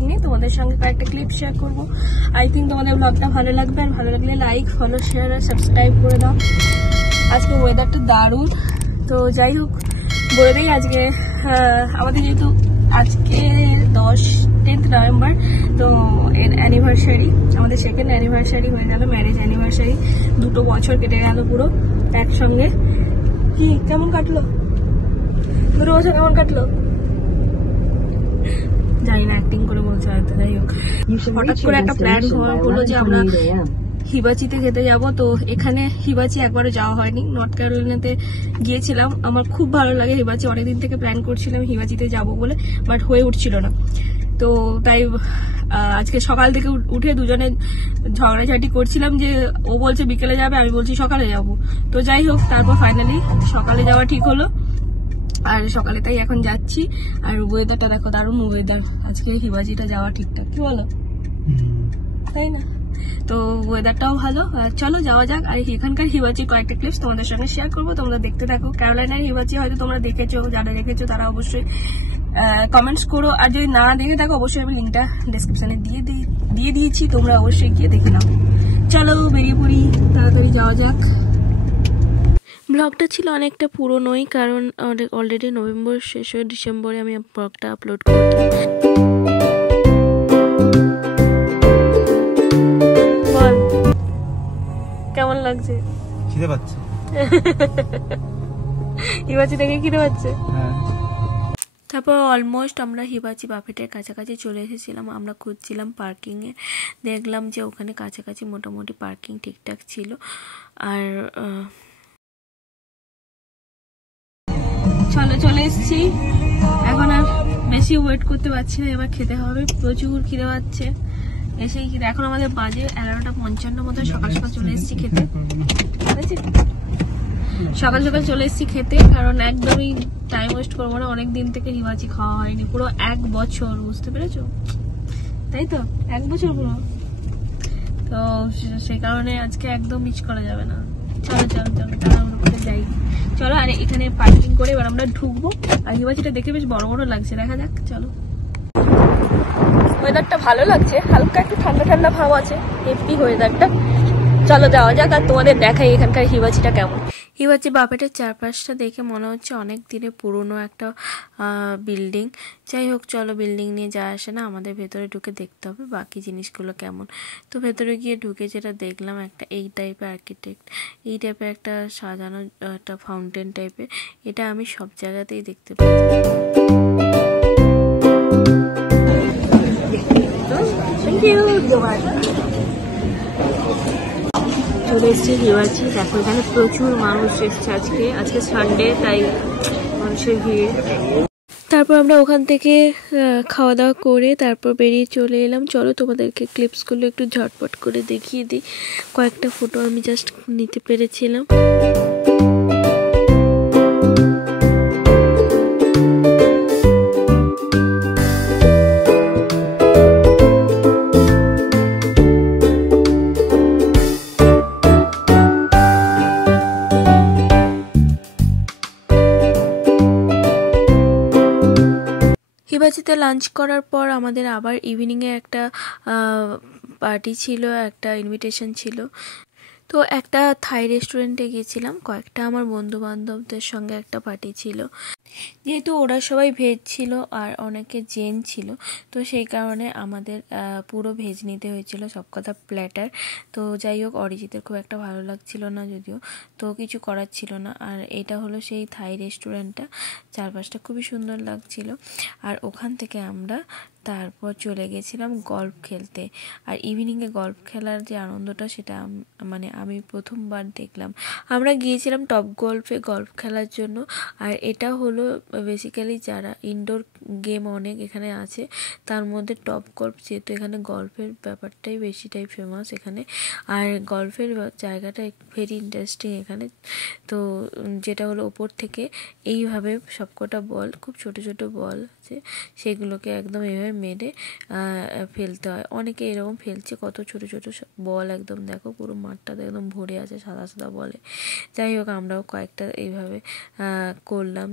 Blog নিয়ে তোমাদের সঙ্গে কয়েকটা ক্লিপ শেয়ার করবো। আই থিঙ্ক তোমাদের ব্লগটা ভালো লাগবে, আর ভালো লাগলে লাইক, ফলো, শেয়ার আর সাবস্ক্রাইব করে দাও। আজকে ওয়েদারটা দারুণ। তো যাই হোক, বলে দিই আজকে আমাদের যেহেতু আজকে 10th নভেম্বর, তো এর অ্যানিভার্সারি, আমাদের সেকেন্ড অ্যানিভার্সারি হয়ে গেল, ম্যারেজ অ্যানিভার্সারি। 2 বছর কেটে গেল পুরো একসঙ্গে। কি কেমন কাটলো 2 বছর, কেমন কাটলো জানি না, অ্যাক্টিং করে বলছে হয়তো। যাই হোক, হঠাৎ করে একটা প্ল্যান হলো যে আমরা হিবাচিতে খেতে যাব। তো এখানে হিবাচি একবারও যাওয়া হয়নি, নর্থ ক্যারোলিনাতে গিয়েছিলাম। আমার খুব ভালো লাগে হিবাচি, অনেকদিন থেকে প্ল্যান করছিলাম হিবাচিতে যাব বলে, বাট হয়ে উঠছিল না। তো তাই আজকে সকাল থেকে উঠে দুজনে ঝগড়াঝাটি করছিলাম যে ও বলছে বিকেলে যাবে, আমি বলছি সকালে যাব। তো যাই হোক, তারপর ফাইনালি সকালে যাওয়া ঠিক হলো, আর সকালে তাই এখন যাচ্ছি। আর ওয়েদারটা দেখো, দারুণ ওয়েদার আজকে, হিবাচিটা যাওয়া ঠিকঠাক, কি বলো? তাই না? তো ওয়েদারটাও ভালো, চলো যাওয়া যাক। আর এখানকার হিবাচির কয়েকটা ক্লিপস তোমাদের সঙ্গে শেয়ার করবো, তোমরা দেখতে থাকো। ক্যারোলাইনার হিবাচি হয়তো তোমরা দেখেছো, যারা দেখেছো তারা অবশ্যই কমেন্টস করো, আর যদি না দেখে থাকো অবশ্যই আমি লিঙ্কটা ডেসক্রিপশনে দিয়ে দিয়েছি, তোমরা অবশ্যই গিয়ে দেখে নাও। চলো বেরিয়ে পড়ি, তাড়াতাড়ি যাওয়া যাক। ব্লগটা ছিল অনেকটা পুরনোই, কারণ অলরেডি নভেম্বর শেষ হয়ে ডিসেম্বরে আমি ব্লগটা আপলোড করতাম। বল কেমন লাগছে? খিদে পাচ্ছে। হিবাচি দেখে খিদে পাচ্ছে। তারপর অলমোস্ট আমরা হিবাচি বাফেটের কাছাকাছি চলে এসেছিলাম। আমরা খুঁজছিলাম পার্কিংয়ে, দেখলাম যে ওখানে কাছাকাছি মোটামুটি পার্কিং ঠিকঠাক ছিল। আর চলে এসেছি, এখন আর বেশি ওয়েট করতে পারছি না, এবার খেতে হবে। প্রচুর খিদে পাচ্ছে, এসেই খিদে। এখন আমাদের বাজে 11:55 মতো। সকাল সকাল চলে এসেছি খেতে, সকাল সকাল চলে এসেছি খেতে, কারণ একদমই টাইম ওয়েস্ট করবো না। অনেক দিন থেকে হিবাচি খাওয়া হয়নি, পুরো 1 বছর, বুঝতে পেরেছো? তাই তো, 1 বছর পুরো। তো সেই কারণে আজকে একদম মিস করা যাবে না। চলো আমরা কোথায় যাই, চলো। আর এখানে পার্কিং করে এবার আমরা ঢুকবো। আর হিবাচিটা দেখে বেশ বড় বড় লাগছে, দেখা যাক। চলো, ওয়েদারটা ভালো লাগছে, হালকা একটু ঠান্ডা ঠান্ডা ভাব আছে, হেভি ওয়েদারটা। চলো যাওয়া যাক, আর তোমাদের দেখাই এখানকার হিবাচিটা কেমন। হিবাচি বাফেটের চারপাশটা দেখে মনে হচ্ছে অনেক দিনের পুরনো একটা বিল্ডিং। যাই হোক, চলো, বিল্ডিং নিয়ে যা আসে না, আমাদের ভেতরে ঢুকে দেখতে হবে বাকি জিনিসগুলো কেমন। তো ভেতরে গিয়ে ঢুকে যেটা দেখলাম, একটা এই টাইপের আর্কিটেক্ট, এই টাইপের একটা সাজানো একটা ফাউন্টেন টাইপের, এটা আমি সব জায়গাতেই দেখতে পাই। চলে এসেছি হিবাচি, দেখো এখানে প্রচুর মানুষ এসেছে আজকে সানডে, তাই মানুষের ভিড়। তারপর আমরা ওখান থেকে খাওয়া দাওয়া করে তারপর বেরিয়ে চলে এলাম। চলো তোমাদেরকে ক্লিপসগুলো একটু ঝটপট করে দেখিয়ে দিই, কয়েকটা ফটো আমি জাস্ট নিতে পেরেছিলাম। হিবাচিতে লাঞ্চ করার পর আমাদের আবার ইভিনিংয়ে একটা পার্টি ছিল, একটা ইনভিটেশন ছিল। তো একটা থাই রেস্টুরেন্টে গিয়েছিলাম, কয়েকটা আমার বন্ধু বান্ধবদের সঙ্গে একটা পার্টি ছিল। যেহেতু ওরা সবাই ভেজ ছিল আর অনেকে জেন ছিল, তো সেই কারণে আমাদের পুরো ভেজ নিতে হয়েছিল, সব কথা প্ল্যাটার। তো যাই হোক, অরিজিতের খুব একটা ভালো লাগছিল না যদিও, তো কিছু করার ছিল না। আর এটা হলো সেই থাই রেস্টুরেন্টটা, চারপাশটা খুবই সুন্দর লাগছিল। আর ওখান থেকে আমরা তারপর চলে গেছিলাম গল্ফ খেলতে। আর ইভিনিংয়ে গল্ফ খেলার যে আনন্দটা, সেটা মানে আমি প্রথমবার দেখলাম। আমরা গিয়েছিলাম টপ গল্ফে গল্ফ খেলার জন্য। আর এটা হলো বেসিক্যালি যারা ইনডোর গেম অনেক এখানে আছে, তার মধ্যে টপ গল্ফ, যেহেতু এখানে গল্ফের ব্যাপারটাই বেশিটাই ফেমাস এখানে। আর গল্ফের জায়গাটা ভেরি ইন্টারেস্টিং এখানে। তো যেটা হলো ওপর থেকে এইভাবে সবকটা বল, খুব ছোট ছোট বল আছে, সেগুলোকে একদম এইভাবে মেরে ফেলতে হয়। অনেকে এরকম ফেলছে, কত ছোট ছোট বল, একদম দেখো পুরো মাঠটাতে একদম ভরে আছে সাদা সাদা বলে। যাই হোক, আমরাও কয়েকটা এইভাবে করলাম,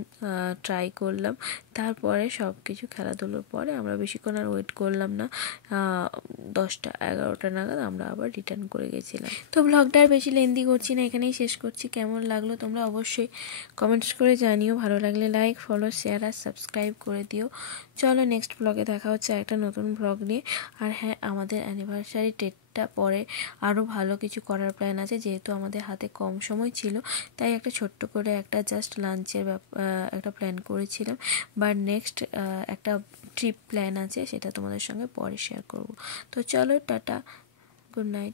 ট্রাই করলাম। তারপরে সব কিছু খেলাধুলোর পরে আমরা বেশিক্ষণ আর ওয়েট করলাম না, 10টা-11টা নাগাদ আমরা আবার রিটার্ন করে গেছিলাম। তো ব্লগটা আর বেশি লেন্দি করছি না, এখানেই শেষ করছি। কেমন লাগলো তোমরা অবশ্যই কমেন্টস করে জানিও, ভালো লাগলে লাইক, ফলো, শেয়ার আর সাবস্ক্রাইব করে দিও। চলো নেক্সট ব্লগে দেখা হচ্ছে একটা নতুন ব্লগ নিয়ে। আর হ্যাঁ, আমাদের অ্যানিভার্সারি ডেটটা পরে আরও ভালো কিছু করার প্ল্যান আছে, যেহেতু আমাদের হাতে কম সময় ছিল তাই একটা ছোট্ট করে একটা জাস্ট লাঞ্চের একটা প্ল্যান করেছিলাম। বাট নেক্সট একটা ট্রিপ প্ল্যান আছে, সেটা তোমাদের সঙ্গে পরে শেয়ার করব। তো চলো, টাটা, গুড নাইট।